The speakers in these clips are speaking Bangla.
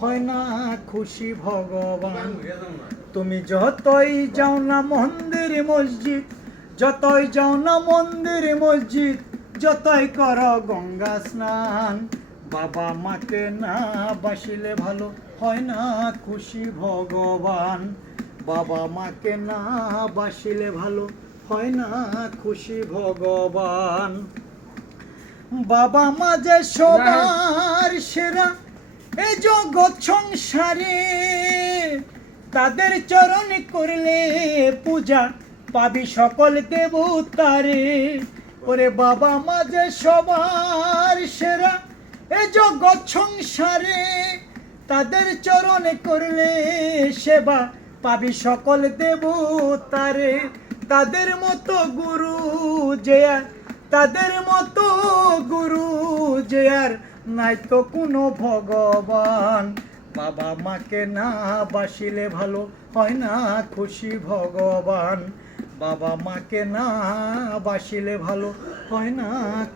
হয় না খুশি ভগবান। তুমি যতই যাও না মন্দির মসজিদ, যতই যাও না মন্দির মসজিদ, যতই করো গঙ্গা স্নান, বাবা মাকে না বাসিলে ভালো হয় না খুশি ভগবান। বাবা মাকে না বাসিলে ভালো হয় না খুশি ভগবান। বাবা মা যে সবার সেরা এই জগৎ সংসারে, তাদের চরণে করলে পূজা পাবি সকল দেবতারে। ওরে বাবা মা যে সবার সেরা এই জগৎ সংসারে, তাদের চরণে করলে সেবা পাবি সকল দেবতারে। তাদের মতো গুরু যে আর, তাদের মতো গুরু যে আর নাই তো কোনো ভগবান। বাবা মাকে না বাসিলে ভালো হয় না খুশি ভগবান। বাবা মাকে না বাসিলে ভালো হয় না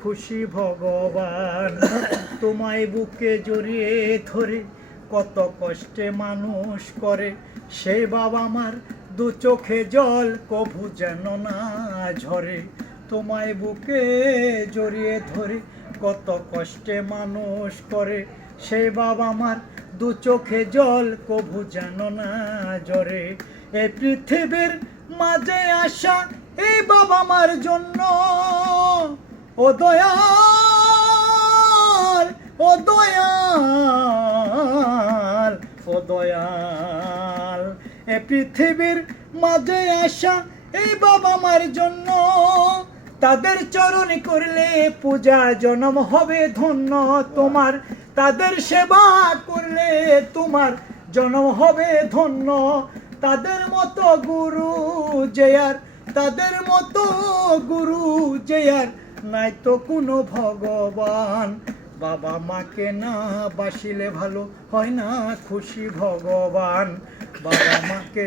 খুশি ভগবান। তোমায় বুকে জড়িয়ে ধরে কত কষ্টে মানুষ করে, সেই বাবা মার দু চোখে জল কভু যেন না ঝরে। তোমায় বুকে জড়িয়ে ধরে কত কষ্টে মানুষ করে, সেই বাবা মার দু চোখে জল কভু যেন না ঝরে। এই পৃথিবীর মাঝে আসা এই বাবা মার জন্য, ও দয়াল, ও দয়াল, ও দয়াল। এ পৃথিবীর মাঝে আসা এই বাবা মার জন্য, তাদের চরণে করলে পূজা জনম হবে ধন্য তোমার। তাদের সেবা করলে তোমার জনম হবে ধন্য। তাদের মতো গুরু যে আর, তাদের মতো গুরু যে আর নাই তো কোনো ভগবান। বাবা মাকে না বাসিলে ভালো হয় না খুশি ভগবান। বাবা মাকে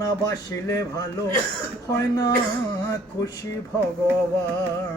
না বাসিলে ভালো হয় না খুশি ভগবান।